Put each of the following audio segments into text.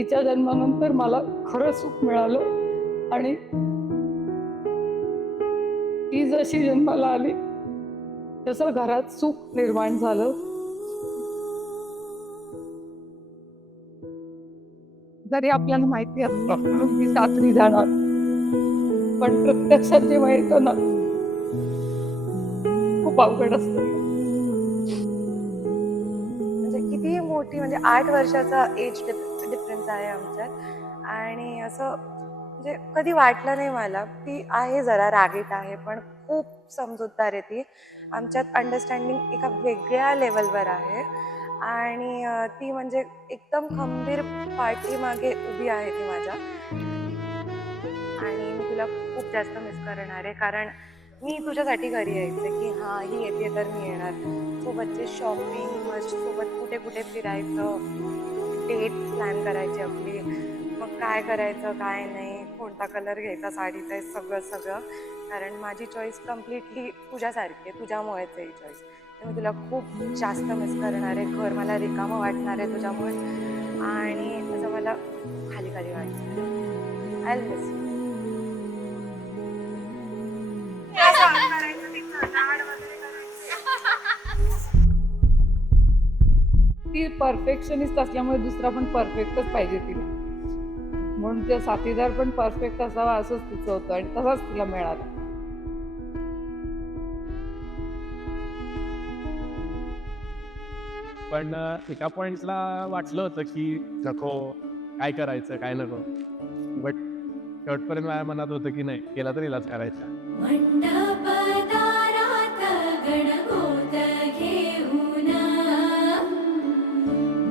तिच्या जन्मानंतर मला खरं सुख मिळालं आणि ती जशी जन्माला आली तसं घरात सुख निर्माण झालं. जरी आपल्याला माहिती असतं की सासरी जाणार, पण प्रत्यक्षात जेव्हा येतं ना खूप अवघड असतं. म्हणजे किती मोठी, म्हणजे 8 वर्षाचा एज डिफरन्स आहे आमच्यात. आणि असं म्हणजे कधी वाटलं नाही मला. ती आहे जरा रागीट आहे, पण खूप समजूतदार आहे ती. आमच्यात अंडरस्टँडिंग एका वेगळ्या लेवलवर आहे. आणि ती म्हणजे एकदम खंबीर पाठीमागे उभी आहे ती माझ्या. आणि मी तुला खूप जास्त मिस करणार आहे, कारण मी तुझ्यासाठी घरी यायचे की हां ही येते तर मी येणार. सोबतचे शॉपिंग, मस्त सोबत कुठे कुठे फिरायचं, डेट प्लॅन करायची आपली, मग काय करायचं काय नाही, कोणता कलर घ्यायचा साडीचा, हे सगळं सगळं. कारण माझी चॉईस कम्प्लिटली तुझ्यासारखी आहे, तुझ्यामुळेच आहे ही चॉईस. तर मी तुला खूप जास्त मिस करणार आहे. घर मला रिकामं वाटणार आहे तुझ्यामुळे. आणि असं मला खाली खाली वाटतं. I miss you. ती परफेक्शनिस्ट असल्यामुळे दुसरा पण परफेक्टच पाहिजे तिला, म्हणून ते साथीदार पण परफेक्ट असावा असंच तिचं होतं आणि तसाच तिला मिळाला. पण एका पॉइंटला वाटलं होतं की नको, काय करायचं काय नको, बट शेवटपर्यंत माझ्या मनात होतं की नाही, केला तरी इलाज करायचा. मंडपदारात गणगोत घेऊन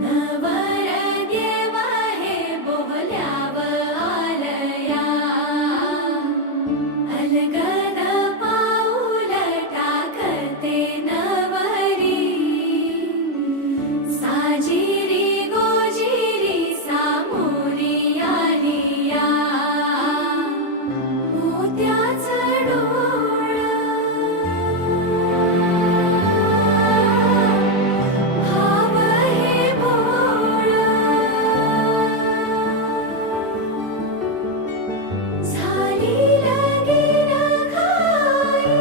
नवरदेव हे बोहल्याव आलया. अलगद पाऊल टाकते नवरी, साजिरी गोजिरी सामोरी आलिया. मोत्याचं डोळं भाव हे भोळं, झाली लगीन घाई,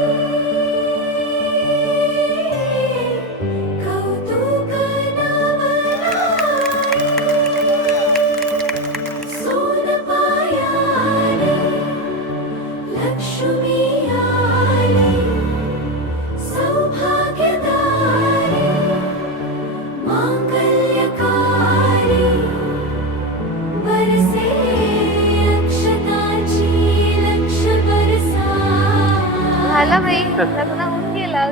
कौतुक नवलाई. सोन पायाले लक्ष्मी आली, सौभाग्यदारी मांगल्यकारी. बरसे अक्षताची लक्ष बरसा. झालं बाई, लग्न होऊन गेलं.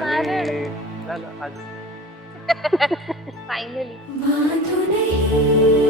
मॅरिड झालं आज. फायनली. बांधून ही